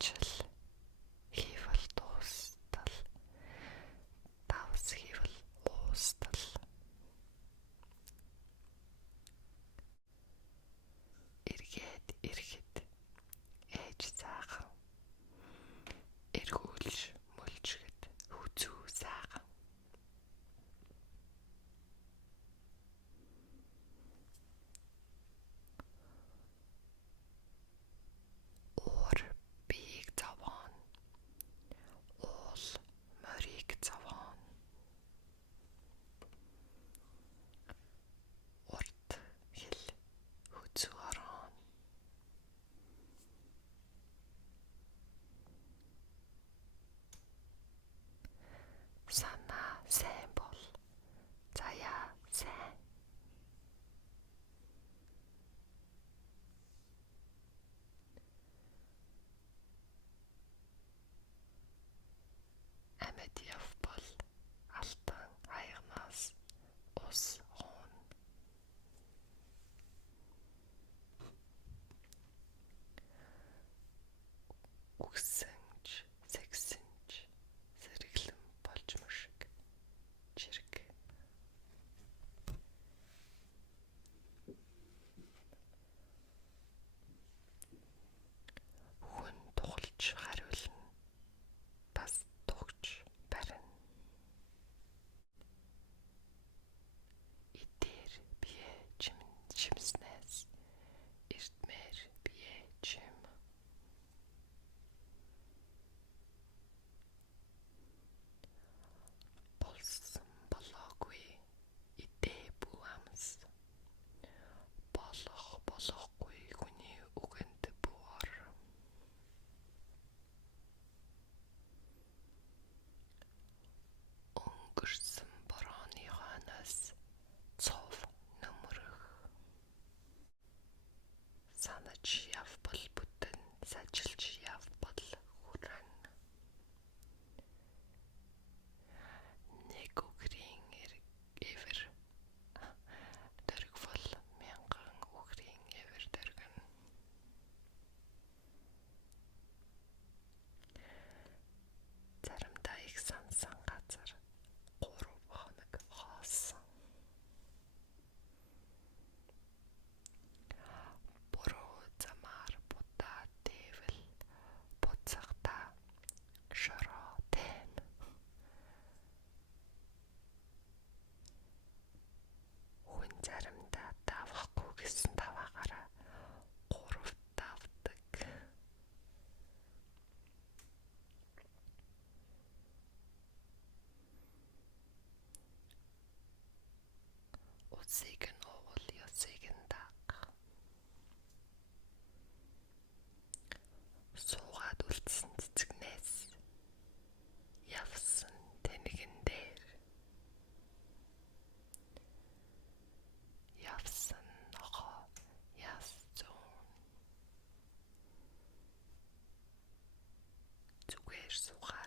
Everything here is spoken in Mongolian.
жил хийвэл дуустал, давс хийвэл уустал. Эргээд ирэхэд ээж сайхан, эргүүлж мөлжгэд хүзүү сайхан. Уур биеийг зовоон, уул морийг зовоон. Урт хэл хүзүү ороон. Санаа сайн бол заяа сайн. Амьд явбал алтан аягнаас ус уун. Үгсэнж, сэгсэнж, сэргэлэн болж мушиг чирэг. Хүн тухалж хариулна, бас тугч барина. Идээр бие чимснээс эрдмээр бие чим. Болсон болоогүй идээ бүү амс. Болох болохгүй хүний үгэнд буур. Өнгөрсөн борооны хойноос цов нөмрөх. Санаж явбал бүтэн, сажилж явбал хүрэн. Нэг үгрийн эвэр дөргвөл мянган үгрийн эвэр дөргөн. Заримдаа их сансан газар 3 хоног хоосон. Буруу замаар будаа дэвэл буцахта шороо тайм. Хүн заримдаа давахгүй гэсэн даваагаараа 3 давдаг. Усыг нь уул, ёсыг нь даг. Суугаад үлдсэн цэцэгнээс явсан тэнэгэн дээр. Явсан нохоо яс зүүн. Зүгээр суугаад